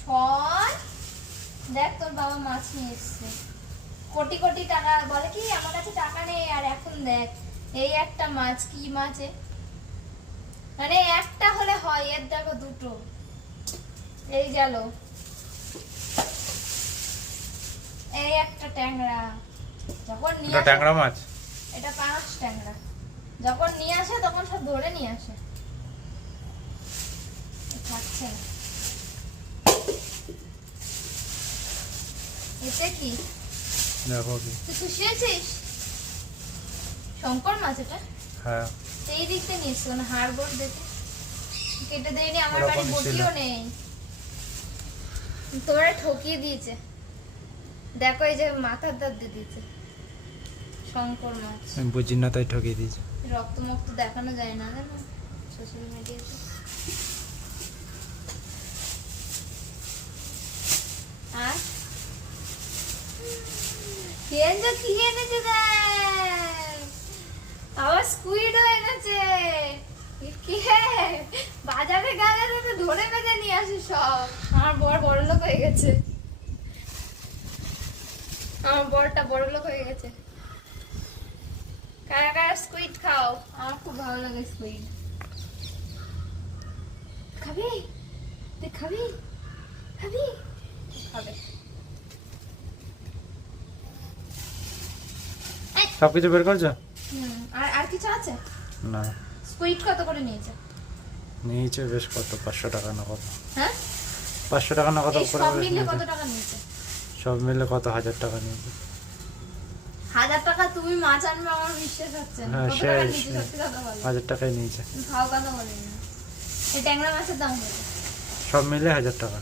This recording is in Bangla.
শোন, দেখ তোর বাবা মাছ নিয়ে এসছে, কোটি কোটি টাকা। বলে কি আমার কাছে টাকা নেই, আর এখন দেখ এই একটা মাছ, কি মাছ মানে একটা হলে হয়, এর দেখো দুটো, এই গেল, এই একটা ট্যাংরা। যখন নিয়ে এটা ট্যাংরা মাছ, এটা পাঁচ ট্যাংরা। যখন নিয়ে আসে তখন সব ধরে নিয়ে আসে, খাচ্ছে না। এটা কি দেখো কি। তুই খুশি হয়েছিস? শঙ্কর মাছ এটা? হ্যাঁ, এই দিক থেকে নিয়ে এসছো না, হাড়গোড় দেখে কেটে দেয়নি। আমার বাড়ি ওরকমই ছিল। বটিও নেই, তোরা ঠকিয়ে দিয়েছে। দেখো এই যে মাথার দাঁত দিয়ে দিয়েছে, শঙ্কর মাছ। আমি বুঝি না তাই ঠকিয়ে দিয়েছি। রক্ত মুক্ত দেখানো যায় না জানো সোশ্যাল মিডিয়াতে। আর কেঞ্জো কি এনেছে দেখ, আবার স্কুইডও এনেছে। কি বাজারে গেলে তো ধরে বেঁধে নিয়ে আসে সব। আমার বড় লোক হয়ে গেছে, আমার বড়টা বড় লোক হয়ে গেছে। কারা কারা স্কুইড খাও? আমার খুব ভালো লাগে স্কুইড। খাবি? তুই খাবি? খাবি? খাবে। সবকিছু বের করছো? আর আর কিছু আছে? না, স্কুইড কত করে নিয়েছে? নিয়েছে বেশ কত, 500 টাকা না কত, হ্যাঁ 500 টাকা না কত এই করে সব বেশ মিলে কত নিয়েছে। টাকা নিয়েছে? সব মিলে কত 1000 টাকা নিয়েছে। 1000 টাকা? তুমি মাছ আনবে আমার বিশ্বাস হচ্ছে না। হ্যাঁ, কত সে টাকা নিয়েছে সত্যি কথা বলো? 1000 টাকাই নিয়েছে। তুমি খাও কথা বলেন না। এই ট্যাংরা মাছের দাম কত? সব মিলে 1000 টাকা।